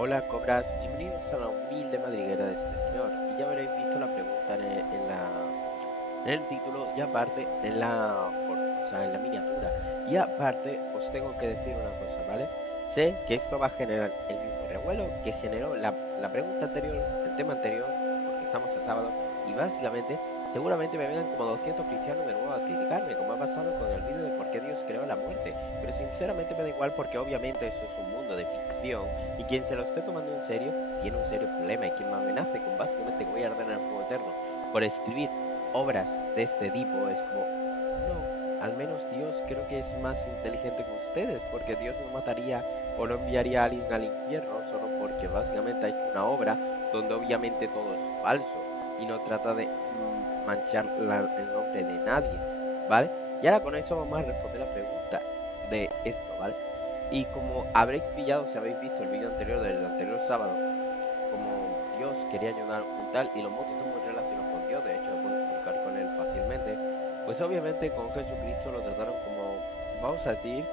Hola, cobras, bienvenidos a la humilde madriguera de este señor. Y ya habréis visto la pregunta en el título y aparte o sea, en la miniatura. Y aparte os tengo que decir una cosa, ¿vale? Sé que esto va a generar el mismo revuelo que generó la pregunta anterior, el tema anterior, porque estamos a sábado, y básicamente seguramente me vengan como 200 cristianos de nuevo a criticarme, como ha pasado con el vídeo de por qué Dios creó la muerte. Pero sinceramente me da igual porque obviamente eso es un mundo de ficción y quien se lo esté tomando en serio tiene un serio problema y quien me amenace con básicamente que voy a arder en el fuego eterno por escribir obras de este tipo es como, no, al menos Dios creo que es más inteligente que ustedes, porque Dios no mataría o no enviaría a alguien al infierno solo porque básicamente ha hecho una obra donde obviamente todo es falso y no trata de manchar el nombre de nadie, ¿vale? Y ahora con eso vamos a responder la pregunta de esto, ¿vale? Y como habréis pillado, si habéis visto el vídeo anterior del anterior sábado, como Dios quería ayudar un tal y los motos están muy relacionados con Dios, de hecho se pueden comunicar con él fácilmente, pues obviamente con Jesucristo lo trataron como, vamos a decir,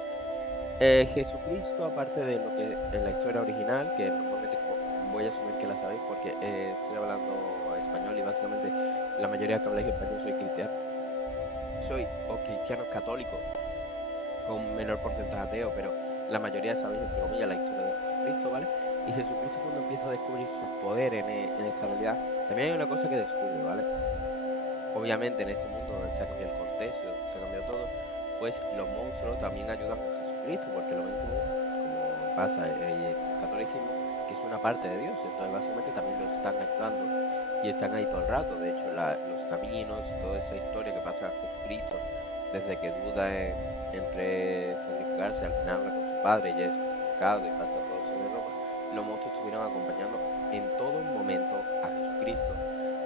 Jesucristo, aparte de lo que en la historia original, que normalmente como voy a asumir que la sabéis porque estoy hablando español y básicamente la mayoría que habláis español soy o cristianos católicos con menor porcentaje ateo, pero la mayoría sabéis, entre comillas, la historia de Jesucristo, ¿vale? Y Jesucristo cuando empieza a descubrir su poder en esta realidad, también hay una cosa que descubre, ¿vale? Obviamente en este mundo donde se ha cambiado el contexto, donde se ha cambiado todo, pues los monstruos también ayudan a Jesucristo, porque lo ven como pasa en el catolicismo, que es una parte de Dios. Entonces básicamente también lo están ayudando y están ahí todo el rato. De hecho, los caminos y toda esa historia que pasa a Jesucristo, desde que duda entre sacrificarse, al final habla con su padre, ya es crucificado y pasa todo eso de Roma, los monstruos estuvieron acompañando en todo momento a Jesucristo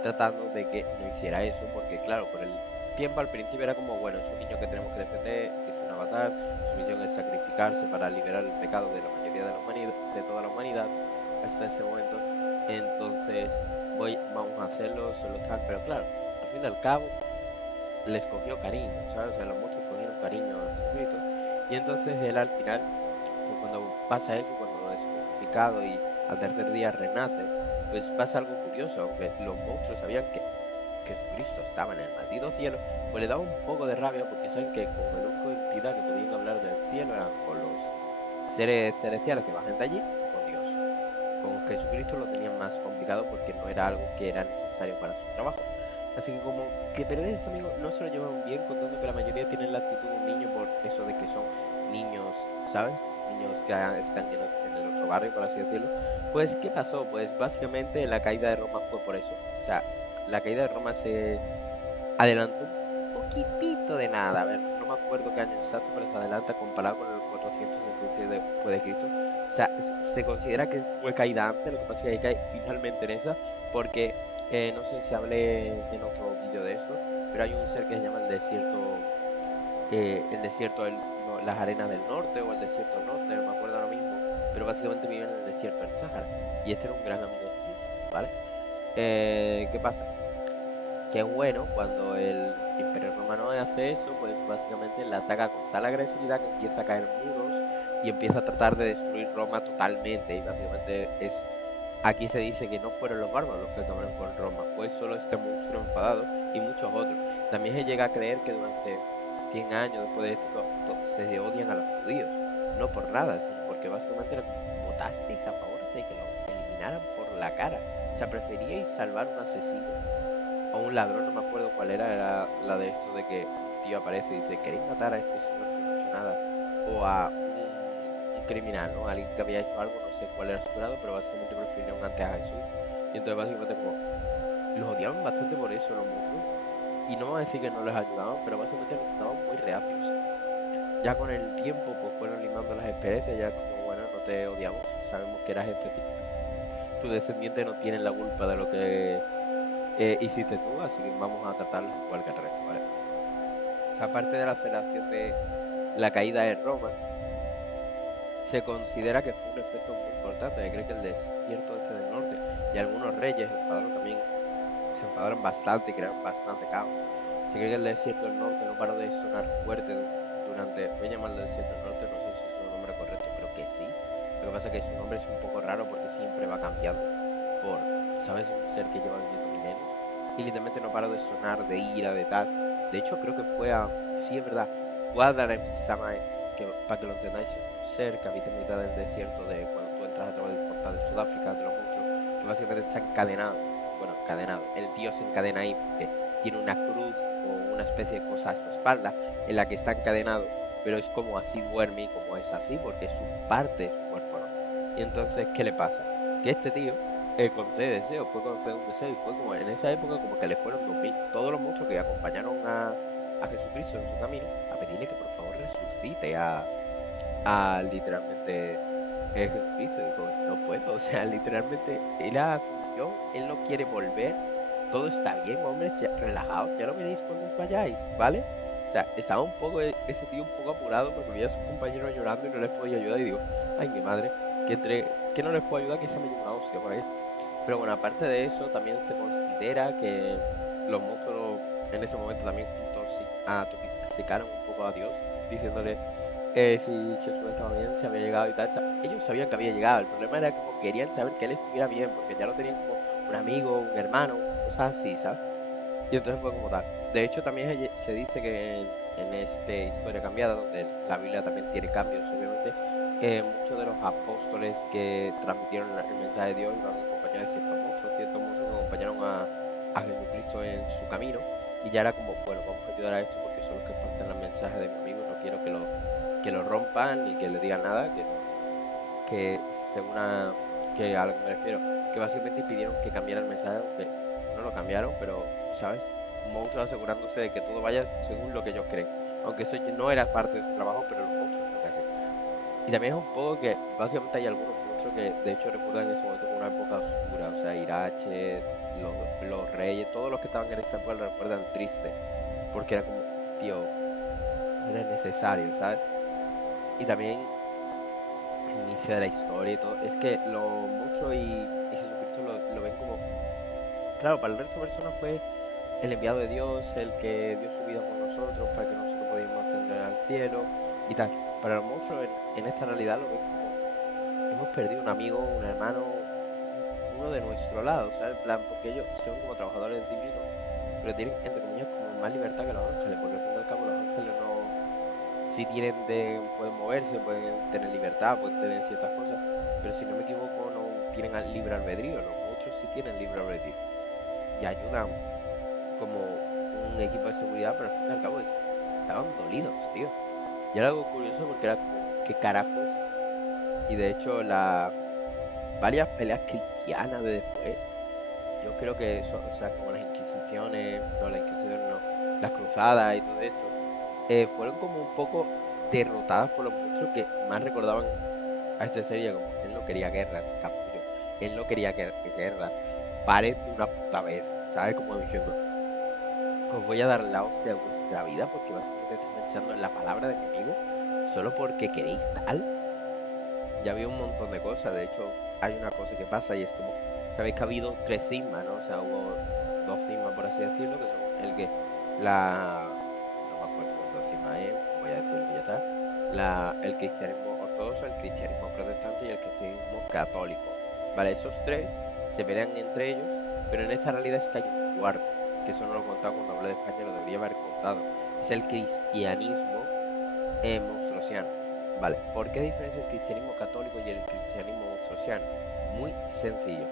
tratando de que no hiciera eso, porque claro, por el tiempo al principio era como, bueno, es un niño que tenemos que defender, es un avatar, su misión es sacrificarse para liberar el pecado de la mayoría de la humanidad, de toda la humanidad hasta ese momento. Entonces, vamos a hacerlo, solo tal, pero claro, al fin y al cabo les cogió cariño, ¿sabes? O sea, los monstruos cogieron cariño a Jesucristo y entonces él al final pues cuando pasa eso, cuando es crucificado y al tercer día renace, pues pasa algo curioso, aunque los monstruos sabían que Jesucristo estaba en el maldito cielo, pues le daba un poco de rabia porque saben que con el único entidad que podían hablar del cielo eran con los seres celestiales que bajan de allí y con Dios. Con Jesucristo lo tenían más complicado porque no era algo que era necesario para su trabajo. Así que como que perder ese amigo no se lo llevan bien, contando que la mayoría tienen la actitud de un niño por eso de que son niños, ¿sabes? Niños que están en el otro barrio, por así decirlo. Pues, ¿qué pasó? Pues básicamente la caída de Roma fue por eso. O sea, la caída de Roma se adelantó un poquitito de nada, a ver, no me acuerdo qué año exacto, pero se adelanta comparado con el 476 después de Cristo. O sea, se considera que fue caída antes, lo que pasa es que cae finalmente en esa, porque no sé si hablé en otro vídeo de esto, pero hay un ser que se llama el desierto, no, las arenas del norte o el desierto del norte, no me acuerdo ahora mismo, pero básicamente vive en el desierto del Sáhara. Y este era un gran amigo de Jesús, ¿vale? ¿Qué pasa? Que bueno, cuando el Imperio Romano hace eso, pues básicamente la ataca con tal agresividad que empieza a caer muros y empieza a tratar de destruir Roma totalmente. Y básicamente aquí se dice que no fueron los bárbaros los que acabaron con Roma, fue solo este monstruo enfadado y muchos otros. También se llega a creer que durante 100 años después de esto se odian a los judíos, no por nada, sino porque básicamente era como, votasteis a favor de que lo eliminaran por la cara. O sea, preferíais salvar un asesino o un ladrón, no me acuerdo cuál era la de esto de que un tío aparece y dice, ¿queréis matar a este señor que no ha hecho nada? O a un criminal, ¿no? Alguien que había hecho algo, no sé cuál era su grado, pero básicamente prefirieron antes a Jesús. Y entonces básicamente como los odiaban bastante por eso los monstruos. Y no vamos a decir que no les ayudaban, pero básicamente los trataban muy reacios. Ya con el tiempo, pues fueron limando las experiencias, ya como, bueno, no te odiamos, sabemos que eras especial. Tu descendiente no tienen la culpa de lo que hiciste tú, así que vamos a tratarlos igual que el resto, ¿vale? O sea, aparte de la aceleración de la caída de Roma, se considera que fue un efecto muy importante, que cree que el desierto este del norte y algunos reyes se enfadaron bastante y crearon bastante caos. Se cree que el desierto del norte no paró de sonar fuerte durante, voy a llamarlo desierto del norte, no sé si es su nombre correcto, creo que sí, Lo que pasa es que su nombre es un poco raro porque siempre va cambiando por, ¿sabes? Un ser que lleva viviendo milenios y literalmente no para de sonar de ira, de tal. De hecho, creo que sí, es verdad, fue a Danai-sama, que para que lo entendáis, es un ser que habita en mitad del desierto de cuando tú entras a través del portal de Sudáfrica, de los monstruos, que básicamente está encadenado. Bueno, encadenado. El tío se encadena ahí porque tiene una cruz o una especie de cosa a su espalda en la que está encadenado, pero es como así duerme y como es así porque es su parte de su cuerpo, ¿no? Y entonces, ¿qué le pasa? Que este tío concede deseos, puede conceder un deseo y fue como en esa época como que le fueron 2000 todos los monstruos que acompañaron a Jesucristo en su camino a pedirle que por favor resucite a literalmente Jesucristo. Dijo, no puedo, o sea, literalmente era Asunción, él no quiere volver, todo está bien, hombres, relajaos, ya lo veréis cuando os vayáis, ¿vale? O sea, estaba un poco, ese tío un poco apurado porque veía a sus compañeros llorando y no les podía ayudar y digo, ay, mi madre, que no les puedo ayudar, que se me lleve una hostia por ahí. Pero bueno, aparte de eso, también se considera que los monstruos en ese momento también intoxicaron un poco a Dios, diciéndole si Jesús estaba bien, si había llegado y tal. O sea, ellos sabían que había llegado. El problema era como querían saber que él estuviera bien, porque ya lo tenían como un amigo, un hermano, cosas así, ¿sabes? Y entonces fue como tal. De hecho, también se dice que en este Historia Cambiada, donde la Biblia también tiene cambios, obviamente, muchos de los apóstoles que transmitieron el mensaje de Dios iban acompañados de ciertos monstruos que acompañaron a Jesucristo en su camino. Y ya era como, bueno, vamos a ayudar a esto porque son los que esparcen el mensaje de mi amigo y no quiero que lo rompan ni que le digan nada, que no, que según que a lo que me refiero, que básicamente impidieron que cambiara el mensaje, aunque no lo cambiaron, pero, ¿sabes? Monstruos asegurándose de que todo vaya según lo que ellos creen. Aunque eso ya no era parte de su trabajo, pero los monstruos es lo que hacen. Y también es un poco que básicamente hay algunos monstruos que de hecho recuerdan ese momento como una época oscura, o sea, Irache, los reyes, todos los que estaban en esa época lo recuerdan triste, porque era como, tío, no era necesario, ¿sabes? Y también el inicio de la historia y todo. Es que los monstruos y Jesucristo lo ven como. Claro, para el resto de personas fue el enviado de Dios, el que dio su vida por nosotros, para que nosotros pudiéramos ascender al cielo y tal. Para los monstruos en esta realidad lo ven como hemos perdido un amigo, un hermano, uno de nuestro lado, ¿sabes? En plan, porque ellos son como trabajadores divinos, pero tienen, entre comillas, como más libertad que los ángeles, porque al fin y al cabo los ángeles no, sí pueden moverse, pueden tener libertad, pueden tener ciertas cosas, pero si no me equivoco no tienen libre albedrío, los monstruos sí tienen libre albedrío y ayudan como un equipo de seguridad, pero al fin y al cabo estaban dolidos, tío. Y era algo curioso porque era como, ¿qué carajos? Y de hecho varias peleas cristianas de después, yo creo que eso, o sea, como las Inquisiciones, no, las Inquisiciones no, las cruzadas y todo esto, fueron como un poco derrotadas por los monstruos que más recordaban a esta serie como, él no quería guerras, capullo, él no quería guerras, paren de una puta vez, ¿sabes? Como diciendo, os voy a dar la hostia de vuestra vida porque básicamente estáis manchando la palabra de mi amigo solo porque queréis tal. Ya había un montón de cosas, de hecho hay una cosa que pasa y es como, sabéis que ha habido tres cismas, ¿no? O sea, hubo dos cismas, por así decirlo, que son la, no me acuerdo cuántas cismas es, voy a decirlo y ya está, el cristianismo ortodoxo, el cristianismo protestante y el cristianismo católico, ¿vale? Esos tres se pelean entre ellos, pero en esta realidad es que hay un cuarto, que eso no lo he contado cuando hablé de España, lo debería haber contado, es el cristianismo monstrosiano. Vale, ¿por qué diferencia el cristianismo católico y el cristianismo monstrosiano? Muy sencillo.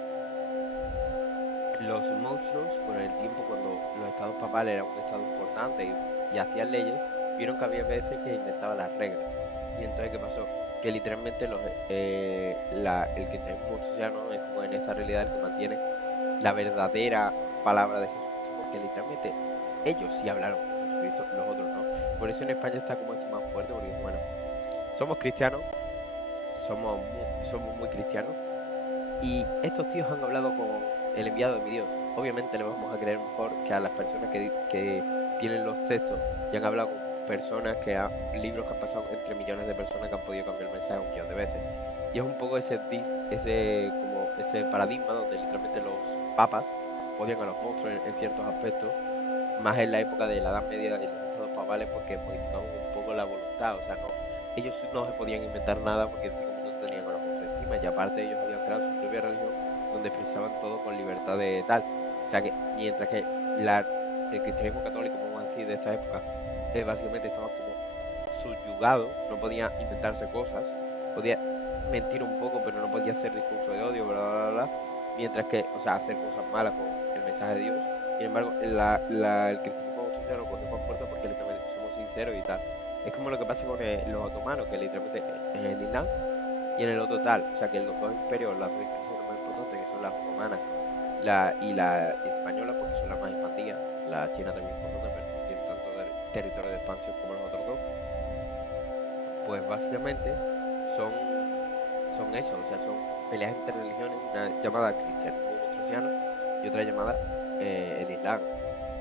Los monstruos, con el tiempo, cuando los estados papales eran un estado importante y hacían leyes, vieron que había veces que inventaban las reglas. Y entonces, ¿qué pasó? Que literalmente el cristianismo monstrosiano es como en esta realidad el que mantiene la verdadera palabra de Jesucristo, porque literalmente ellos sí hablaron con Jesucristo, los otros no. Por eso en España está como esto más fuerte, porque bueno, somos cristianos, somos muy cristianos, y estos tíos han hablado con el enviado de mi Dios. Obviamente le vamos a creer mejor que a las personas que tienen los textos y han hablado con personas libros que han pasado entre millones de personas que han podido cambiar el mensaje un millón de veces. Y es un poco como ese paradigma donde literalmente los papas odian a los monstruos en ciertos aspectos, más en la época de la Edad Media y los estados papales porque modificaban un poco la voluntad. O sea, no, ellos no se podían inventar nada porque en 5 minutos tenían a los monstruos y aparte ellos habían creado su propia religión donde expresaban todo con libertad de tal. O sea que mientras que el cristianismo católico, vamos a decir, de esta época, básicamente estaba como subyugado, no podía inventarse cosas, podía mentir un poco, pero no podía hacer discurso de odio, bla, bla, bla, bla, mientras que, o sea, hacer cosas malas con el mensaje de Dios. Sin embargo, el cristianismo cristiano lo cogió más fuerte porque literalmente somos sinceros y tal. Es como lo que pasa con los otomanos, que literalmente en el Islam y en el otro tal. O sea, que los dos imperios, las dos instituciones más importantes, que son las otomanas y la española, porque son las más expandidas, la china también es importante, pero no tiene tanto territorio de expansión como los otros dos, pues básicamente son eso, o sea, son peleas entre religiones, una llamada cristianismo mostrosiano y otra llamada el Islam,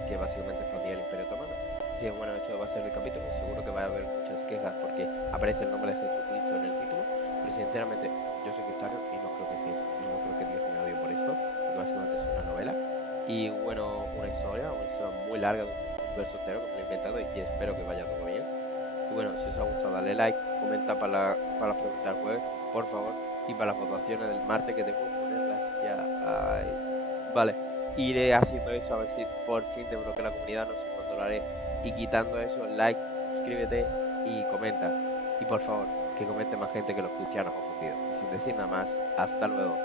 que básicamente expandía el Imperio Otomano. Así que bueno, esto va a ser el capítulo, seguro que va a haber muchas quejas porque aparece el nombre de Jesucristo en el título, pero sinceramente yo soy cristiano y no creo que, y no creo que Dios me odie por esto, porque básicamente es una novela. Y bueno, una historia muy larga de un universo entero que me lo he inventado y espero que vaya todo bien. Y bueno, si os ha gustado, dale like, comenta para las preguntas del jueves, por favor, y para las votaciones del martes, que debo ponerlas ya. Ay. Vale, iré haciendo eso a ver si por fin desbloqueo la comunidad, no sé cuándo lo haré. Y quitando eso, like, suscríbete y comenta. Y por favor, que comente más gente que los cristianos ofendidos. Y sin decir nada más, hasta luego.